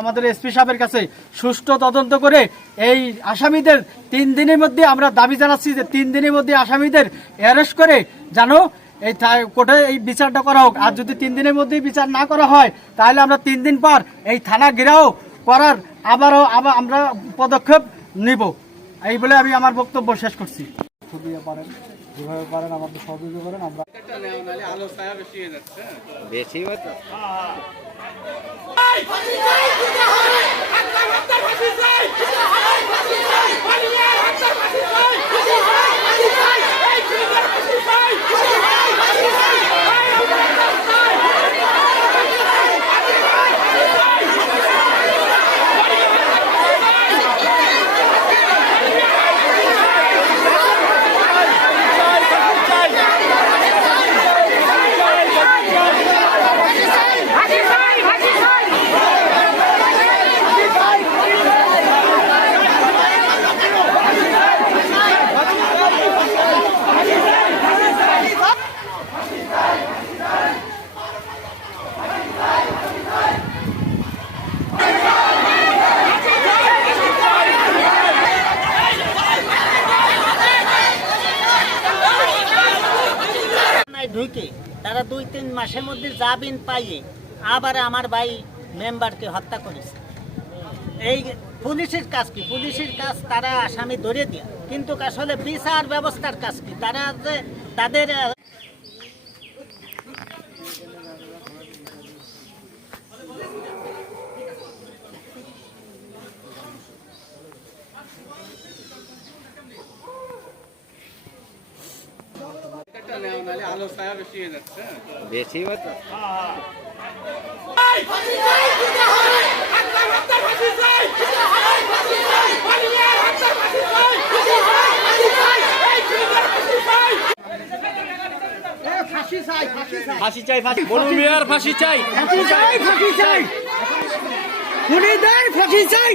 আমাদের এসপি সাহেবের কাছে সুষ্ঠু তদন্ত করে এই আসামিদের 3 দিনের মধ্যে আমরা দাবি জানাচ্ছি যে 3 দিনের মধ্যে আসামিদের অ্যারেস্ট করে জানো এই কোর্টে এই বিচারটা করা হোক। আর যদি 3 দিনের মধ্যে বিচার না করা হয় তাহলে আমরা 3 দিন পর এই থানা ঘেরাও করার আবার আমরা পদক্ষেপ নিব। এই বলে আমি আমার বক্তব্য শেষ করছি। পারেন যেভাবে পারেন আমাদের সহযোগিতা করেন। আমরা বেশি ঢুকে তারা 2-3 মাসের মধ্যে জামিন পাইয়ে আবার আমার ভাই মেম্বারকে হত্যা করেছে। এই পুলিশের কাজ কি? পুলিশের কাজ তারা আসামি ধরে দেয়া, কিন্তু আসলে বিচার ব্যবস্থার কাজ কি? তারা যে তাদের বেশি ফাঁসি চাই, বলুন মেয়র ফাঁসি চাই, ফাঁসি চাই, ফাঁসি চাই, খুনি দেয় ফাঁসি চাই।